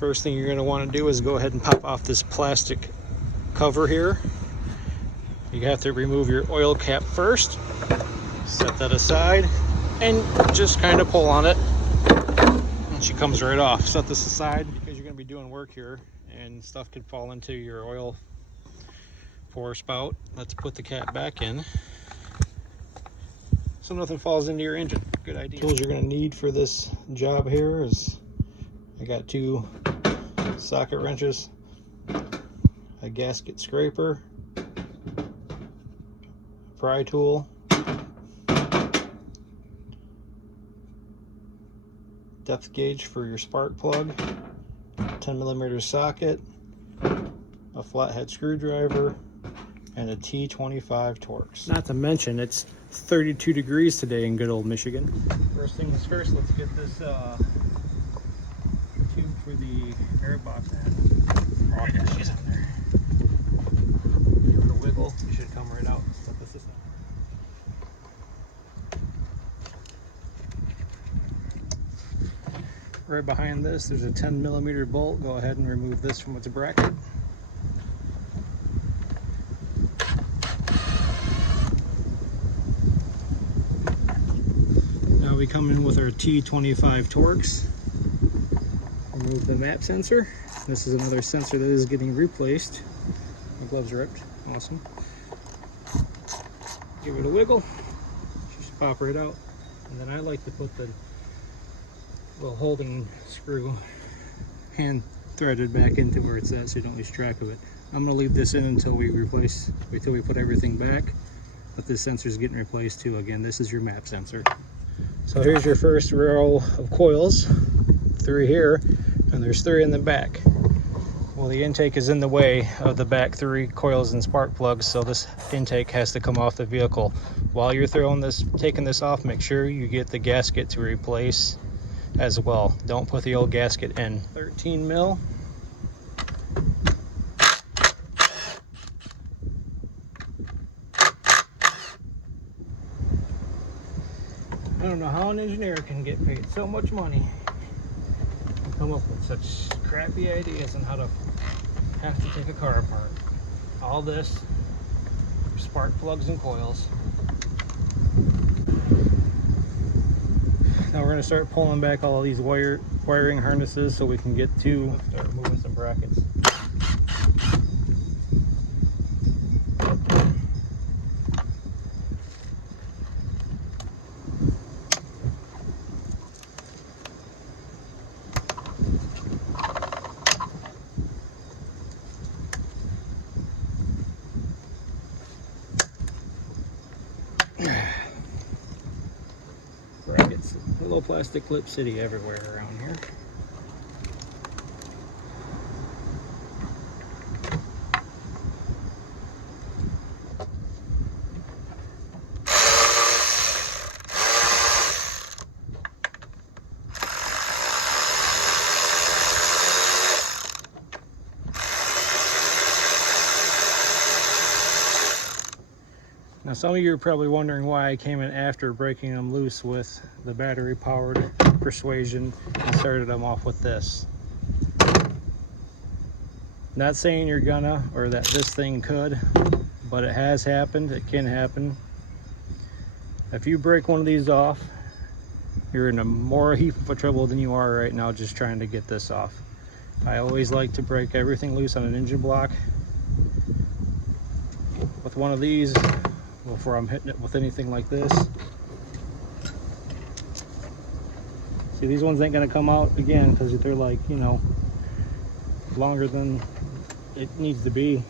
First thing you're going to want to do is go ahead and pop off this plastic cover here. You have to remove your oil cap first. Set that aside and just kind of pull on it. And she comes right off. Set this aside because you're going to be doing work here and stuff could fall into your oil pour spout. Let's put the cap back in so nothing falls into your engine. Good idea. Tools you're going to need for this job here is I got 2 socket wrenches, a gasket scraper, pry tool, depth gauge for your spark plug, 10mm socket, a flathead screwdriver, and a T25 Torx. Not to mention it's 32 degrees today in good old Michigan. First things first, let's get this tube for the air box in. Oh yeah, she's on there. Give it a wiggle, you should come right out. Set this aside. Right behind this, there's a 10mm bolt. Go ahead and remove this from its bracket. Now we come in with our T25 Torx. Remove the map sensor. This is another sensor that is getting replaced. My gloves ripped. Awesome. Give it a wiggle. She should pop right out. And then I like to put the little holding screw hand threaded back into where it's at so you don't lose track of it. I'm going to leave this in until we put everything back. But this sensor is getting replaced too. Again, this is your map sensor. So here's your first row of coils. 3 here, and there's 3 in the back. Well, the intake is in the way of the back 3 coils and spark plugs, so this intake has to come off the vehicle. While you're taking this off, make sure you get the gasket to replace as well. Don't put the old gasket in. 13mm. I don't know how an engineer can get paid so much money and come up with such crappy ideas on how to have to take a car apart. All this, spark plugs and coils. Now we're going to start pulling back all of these wiring harnesses so we can get to start moving some brackets. Brackets, little plastic clip city everywhere around here. Now some of you are probably wondering why I came in after breaking them loose with the battery powered Persuasion and started them off with this. Not saying you're gonna or that this thing could, but it has happened. It can happen. If you break one of these off, you're in a more heap of trouble than you are right now just trying to get this off. I always like to break everything loose on an engine block. With one of these, before I'm hitting it with anything like this. See, these ones ain't gonna come out again because they're like, you know, longer than it needs to be.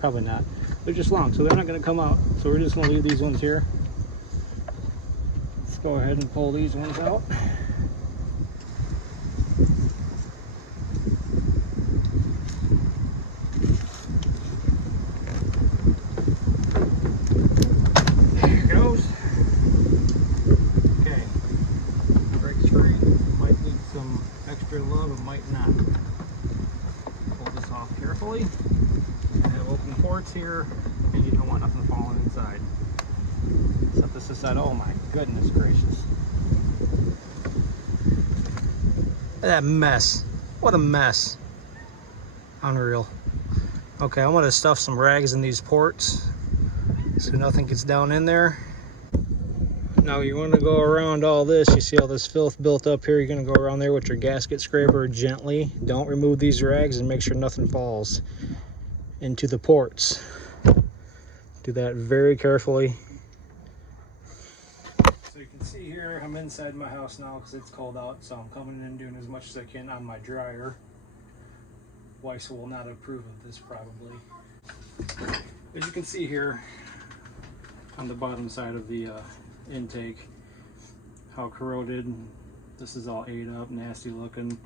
Probably not. They're just long, so they're not gonna come out. So we're just gonna leave these ones here. Let's go ahead and pull these ones out. Here, and you don't want nothing falling inside. Set this aside. Oh my goodness gracious. Look at that mess. What a mess. Unreal. Okay, I'm gonna stuff some rags in these ports so nothing gets down in there. Now you want to go around all this. You see all this filth built up here. You're going to go around there with your gasket scraper gently. Don't remove these rags and make sure nothing falls into the ports. Do that very carefully. So you can see here, I'm inside my house now because it's cold out, so I'm coming in and doing as much as I can on my dryer. Wife will not approve of this probably. As you can see here on the bottom side of the intake, how corroded. This is all ate up, nasty looking.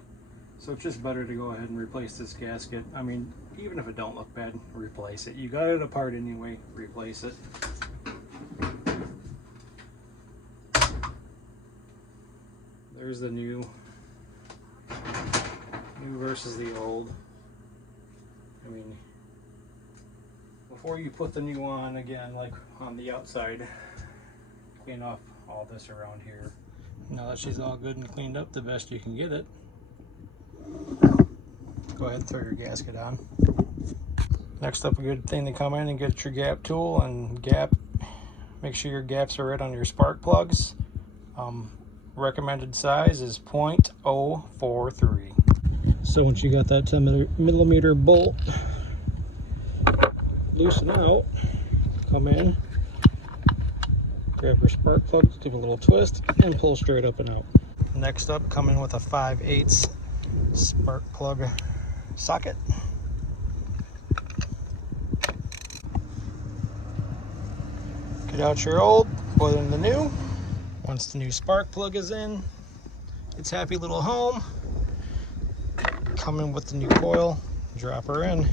So it's just better to go ahead and replace this gasket. I mean, even if it don't look bad, replace it. You got it apart anyway, replace it. There's the new versus the old. I mean, before you put the new on, again, like on the outside, clean off all this around here. Now that she's all good and cleaned up the best you can get it, go ahead and throw your gasket on. Next up, a good thing to come in and get your gap tool and make sure your gaps are right on your spark plugs. Recommended size is 0.043. So once you got that 10mm bolt loosen out, come in, grab your spark plug, give a little twist, and pull straight up and out. Next up, come in with a 5/8 spark plug socket. Get out your old, put in the new. Once the new spark plug is in, its happy little home. Come in with the new coil, drop her in.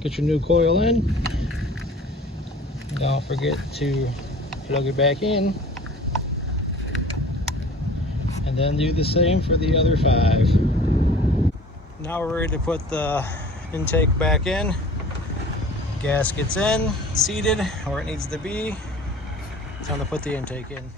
Get your new coil in. Don't forget to plug it back in. And then do the same for the other 5. Now we're ready to put the intake back in. Gasket's in, seated where it needs to be. Time to put the intake in.